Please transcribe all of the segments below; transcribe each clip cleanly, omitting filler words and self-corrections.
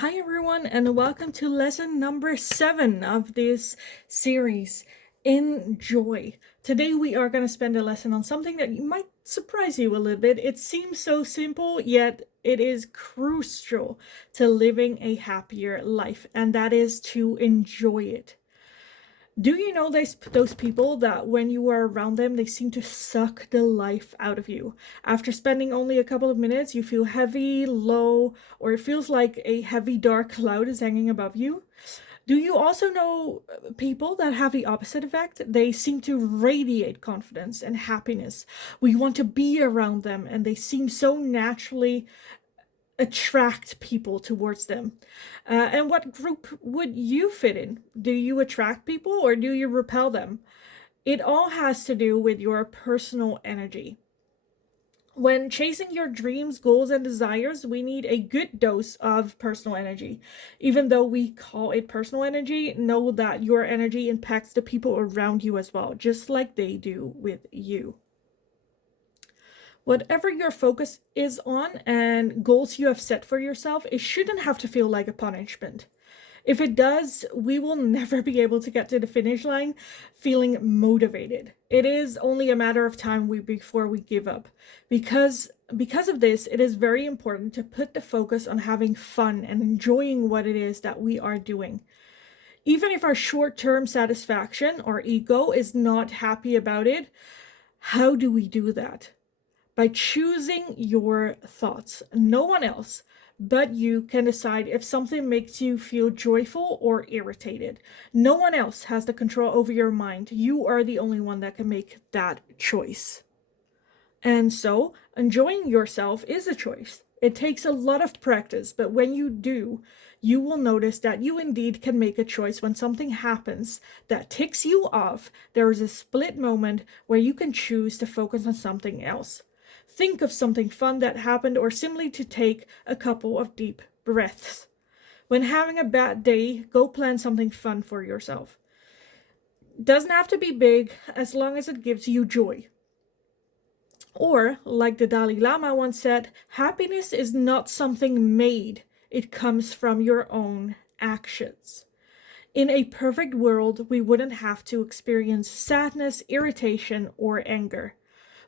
Hi everyone, and welcome to lesson number 7 of this series, Enjoy. Today we are going to spend a lesson on something that might surprise you a little bit. It seems so simple, yet it is crucial to living a happier life, and that is to enjoy it. Do you know those people that when you are around them, they seem to suck the life out of you? After spending only a couple of minutes, you feel heavy, low, or it feels like a heavy dark cloud is hanging above you. Do you also know people that have the opposite effect? They seem to radiate confidence and happiness. We want to be around them, and they seem so naturally attract people towards them. And what group would you fit in? Do you attract people or do you repel them? It all has to do with your personal energy. When chasing your dreams, goals, and desires, we need a good dose of personal energy. Even though we call it personal energy, know that your energy impacts the people around you as well, just like they do with you. Whatever your focus is on and goals you have set for yourself, it shouldn't have to feel like a punishment. If it does, we will never be able to get to the finish line feeling motivated. It is only a matter of time before we give up. Because of this, it is very important to put the focus on having fun and enjoying what it is that we are doing. Even if our short-term satisfaction or ego is not happy about it, how do we do that? By choosing your thoughts. No one else but you can decide if something makes you feel joyful or irritated. No one else has the control over your mind. You are the only one that can make that choice. And so, enjoying yourself is a choice. It takes a lot of practice, but when you do, you will notice that you indeed can make a choice when something happens that ticks you off. There is a split moment where you can choose to focus on something else. Think of something fun that happened or simply to take a couple of deep breaths. When having a bad day, go plan something fun for yourself. Doesn't have to be big as long as it gives you joy. Or, like the Dalai Lama once said, happiness is not something made, it comes from your own actions. In a perfect world, we wouldn't have to experience sadness, irritation, or anger.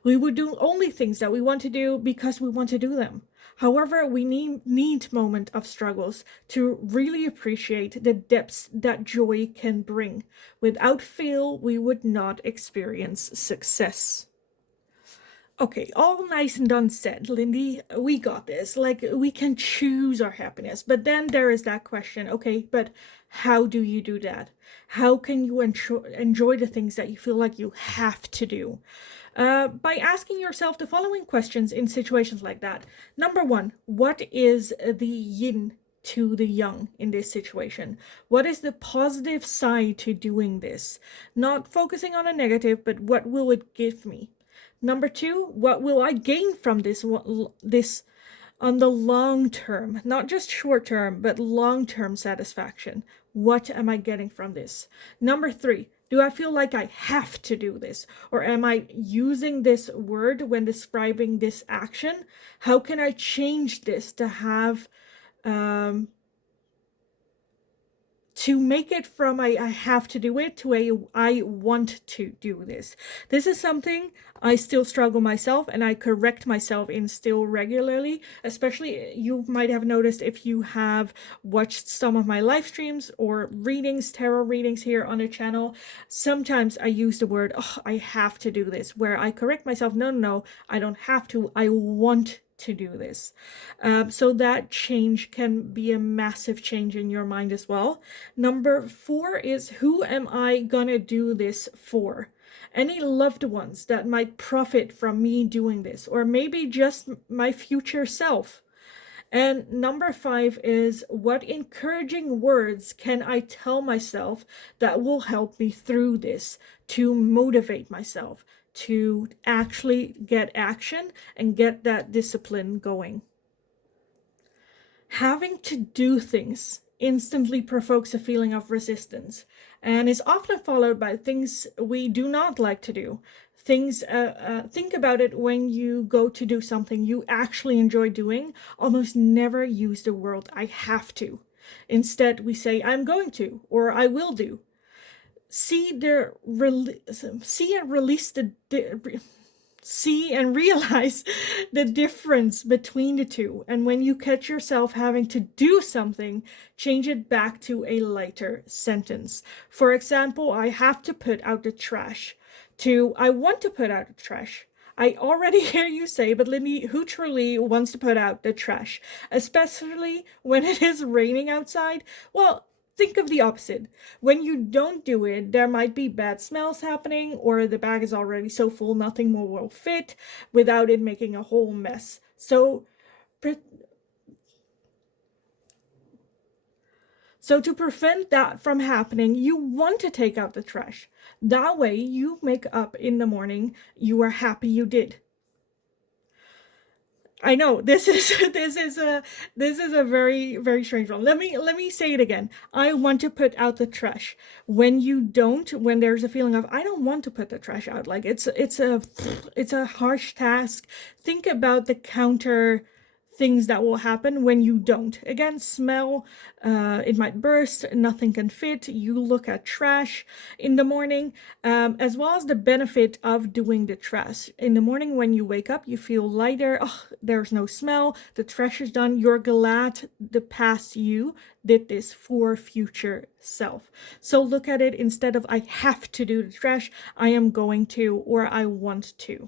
We would do only things that we want to do because we want to do them. However, we need moment of struggles to really appreciate the depths that joy can bring. Without fail, we would not experience success. Okay, all nice and done said, Lindy. We got this. Like, we can choose our happiness. But then there is that question, okay, but how do you do that? How can you enjoy the things that you feel like you have to do? By asking yourself the following questions in situations like that. Number one, what is the yin to the yang in this situation? What is the positive side to doing this? Not focusing on a negative, but what will it give me? Number two, what will I gain from this on the long term? Not just short term, but long term satisfaction. What am I getting from this? Number three, do I feel like I have to do this? Or am I using this word when describing this action? How can I change this to have to make it from I have to do it to a I want to do this. This is something I still struggle myself and I correct myself in still regularly. Especially you might have noticed if you have watched some of my live streams or readings, tarot readings here on the channel. Sometimes I use the word, oh, I have to do this, where I correct myself. No, I don't have to. I want to do this. So that change can be a massive change in your mind as well. Number four is, who am I gonna do this for? Any loved ones that might profit from me doing this, or maybe just my future self. And number five is, what encouraging words can I tell myself that will help me through this, to motivate myself, to actually get action and get that discipline going. Having to do things instantly provokes a feeling of resistance and is often followed by things we do not like to do. things, think about it when you go to do something you actually enjoy doing. Almost never use the word I have to. Instead, we say I'm going to or I will do. See and release the see and realize the difference between the two. And when you catch yourself having to do something, change it back to a lighter sentence. For example, I have to put out the trash, to I want to put out the trash. I already hear you say, but Lindy, who truly wants to put out the trash? Especially when it is raining outside? Well, think of the opposite. When you don't do it, there might be bad smells happening, or the bag is already so full nothing more will fit without it making a whole mess. So to prevent that from happening, you want to take out the trash. That way you make up in the morning, you are happy you did. I know this is a very very strange one. Let me say it again. I want to put out the trash. When you don't, when there's a feeling of I don't want to put the trash out, like it's a harsh task. Think about the counter things that will happen when you don't. Again, smell, it might burst, nothing can fit. You look at trash in the morning, as well as the benefit of doing the trash. In the morning, when you wake up, you feel lighter. Oh, there's no smell. The trash is done. You're glad the past you did this for future self. So look at it instead of I have to do the trash, I am going to, or I want to.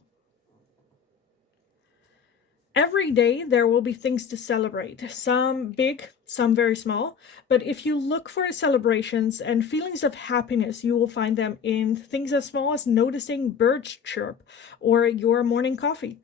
Every day there will be things to celebrate, some big, some very small. But if you look for celebrations and feelings of happiness, you will find them in things as small as noticing birds chirp or your morning coffee.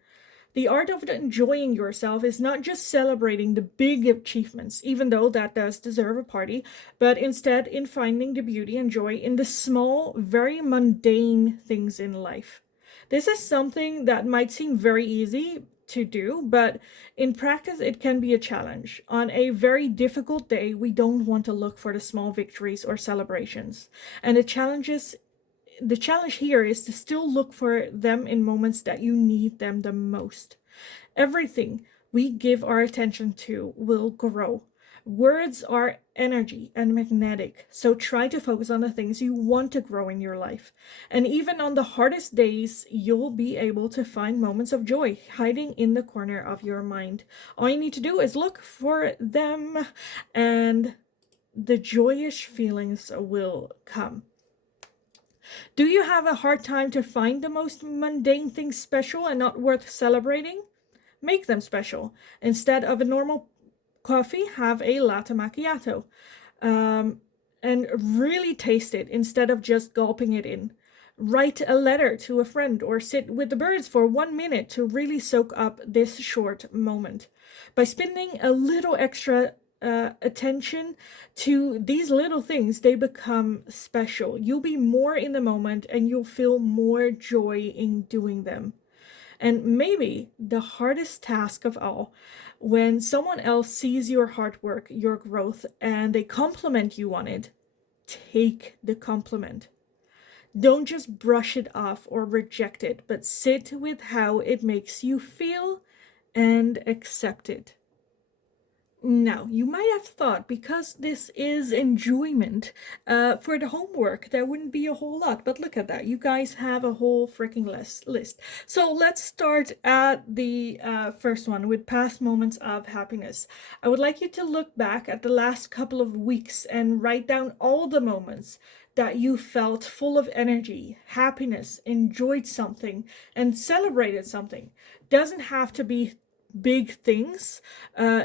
The art of enjoying yourself is not just celebrating the big achievements, even though that does deserve a party, but instead in finding the beauty and joy in the small, very mundane things in life. This is something that might seem very easy to do, but in practice, it can be a challenge. On a very difficult day, we don't want to look for the small victories or celebrations. And the challenge here is to still look for them in moments that you need them the most. Everything we give our attention to will grow. Words are energy and magnetic, so try to focus on the things you want to grow in your life. And even on the hardest days, you'll be able to find moments of joy hiding in the corner of your mind. All you need to do is look for them, and the joyous feelings will come. Do you have a hard time to find the most mundane things special and not worth celebrating? Make them special. Instead of a normal coffee, have a latte macchiato. And really taste it instead of just gulping it in. Write a letter to a friend or sit with the birds for 1 minute to really soak up this short moment. By spending a little extra attention to these little things, they become special. You'll be more in the moment and you'll feel more joy in doing them. And maybe the hardest task of all, when someone else sees your hard work, your growth, and they compliment you on it, take the compliment. Don't just brush it off or reject it, but sit with how it makes you feel and accept it. Now, you might have thought because this is enjoyment, for the homework, there wouldn't be a whole lot. But look at that. You guys have a whole freaking list. So let's start at the first one with past moments of happiness. I would like you to look back at the last couple of weeks and write down all the moments that you felt full of energy, happiness, enjoyed something, and celebrated something. Doesn't have to be big things,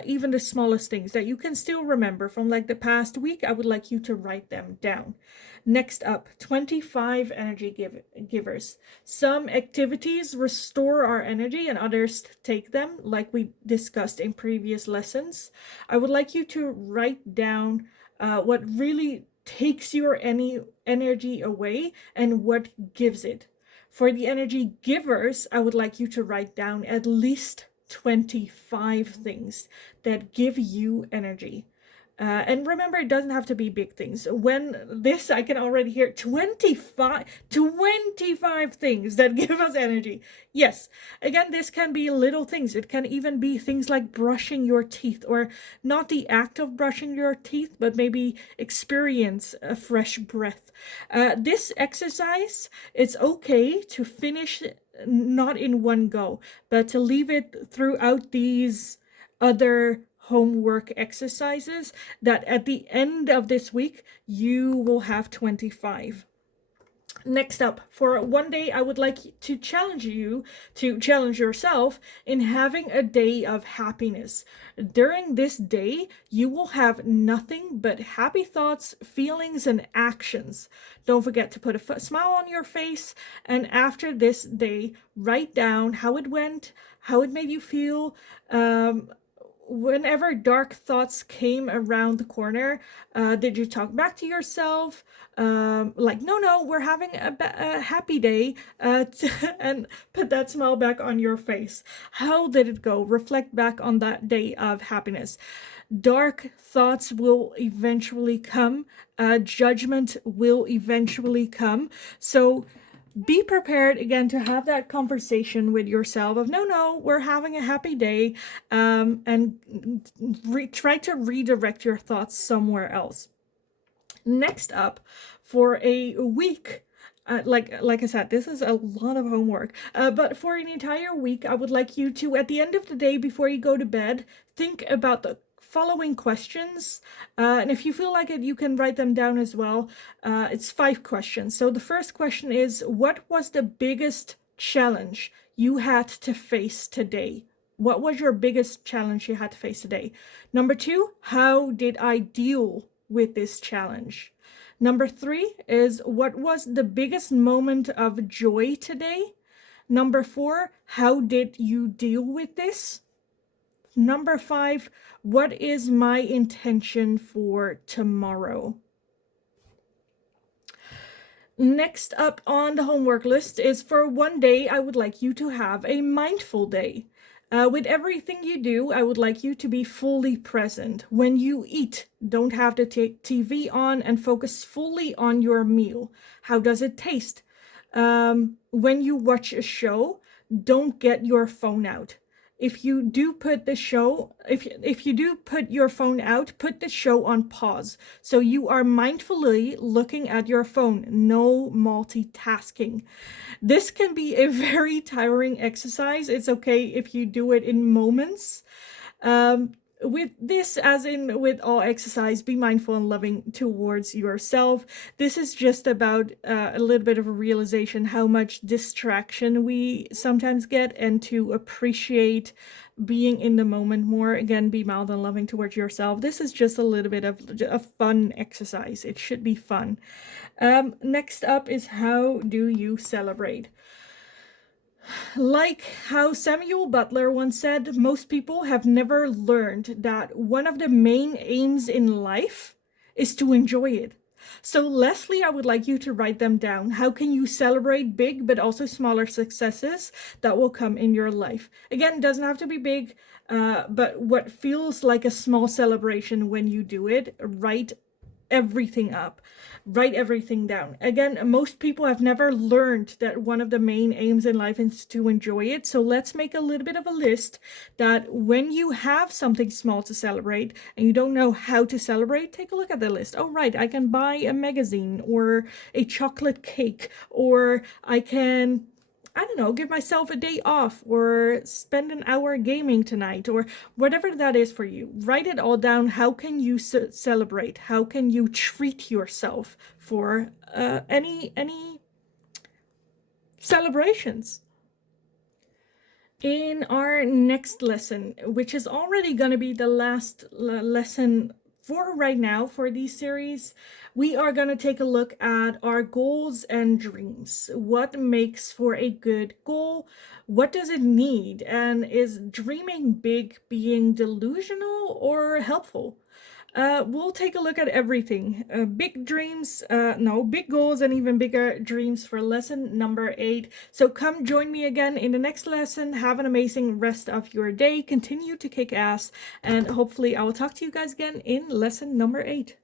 even the smallest things that you can still remember from like the past week. I would like you to write them down. Next up, 25 energy givers. Some activities restore our energy and others take them, like we discussed in previous lessons. I would like you to write down what really takes your energy away and what gives it. For the energy givers, I would like you to write down at least 25 things that give you energy. And remember, it doesn't have to be big things. When this, I can already hear 25 things that give us energy. Yes, again, this can be little things. It can even be things like brushing your teeth, or not the act of brushing your teeth, but maybe experience a fresh breath. This exercise, it's okay to finish not in one go, but to leave it throughout these other homework exercises, that at the end of this week you will have 25. Next up, for one day, I would like to challenge you to challenge yourself in having a day of happiness. During this day, you will have nothing but happy thoughts, feelings, and actions. Don't forget to put a smile on your face, and after this day, write down how it went, how it made you feel. Whenever dark thoughts came around the corner, did you talk back to yourself? Like, no, we're having a happy day, and put that smile back on your face. How did it go? Reflect back on that day of happiness. Dark thoughts will eventually come, judgment will eventually come. So be prepared again to have that conversation with yourself of no, we're having a happy day, and try to redirect your thoughts somewhere else. Next up, for a week, like I said, this is a lot of homework, but for an entire week, I would like you to, at the end of the day, before you go to bed, think about the following questions, and if you feel like it, you can write them down as well. It's 5 questions. So the first question is, what was the biggest challenge you had to face today? What was your biggest challenge you had to face today? Number 2, how did I deal with this challenge? Number 3 is, what was the biggest moment of joy today? Number 4, how did you deal with this? Number 5, what is my intention for tomorrow? Next up on the homework list is, for one day, I would like you to have a mindful day. With everything you do, I would like you to be fully present. When you eat, don't have the TV on, and focus fully on your meal. How does it taste? When you watch a show, don't get your phone out. If you do put the show, if you do put your phone out, put the show on pause. So you are mindfully looking at your phone, no multitasking. This can be a very tiring exercise. It's okay if you do it in moments. With this, as in with all exercise, be mindful and loving towards yourself. This is just about a little bit of a realization how much distraction we sometimes get, and to appreciate being in the moment more. Again, be mild and loving towards yourself. This is just a little bit of a fun exercise. It should be fun. Next up is, how do you celebrate? Like how Samuel Butler once said, most people have never learned that one of the main aims in life is to enjoy it. So, Leslie, I would like you to write them down. How can you celebrate big but also smaller successes that will come in your life? Again, it doesn't have to be big, but what feels like a small celebration when you do it, write everything up. Write everything down. Again, most people have never learned that one of the main aims in life is to enjoy it. So let's make a little bit of a list, that when you have something small to celebrate and you don't know how to celebrate, take a look at the list. Oh, right, I can buy a magazine or a chocolate cake, or I can, I don't know, give myself a day off, or spend an hour gaming tonight, or whatever that is for you. Write it all down. How can you celebrate? How can you treat yourself for any celebrations? In our next lesson, which is already going to be the last lesson for right now for these series, we are going to take a look at our goals and dreams. What makes for a good goal? What does it need? And is dreaming big being delusional or helpful? We'll take a look at everything. Big dreams, no, big goals and even bigger dreams for lesson number 8. So come join me again in the next lesson. Have an amazing rest of your day. Continue to kick ass, and hopefully I will talk to you guys again in lesson number 8.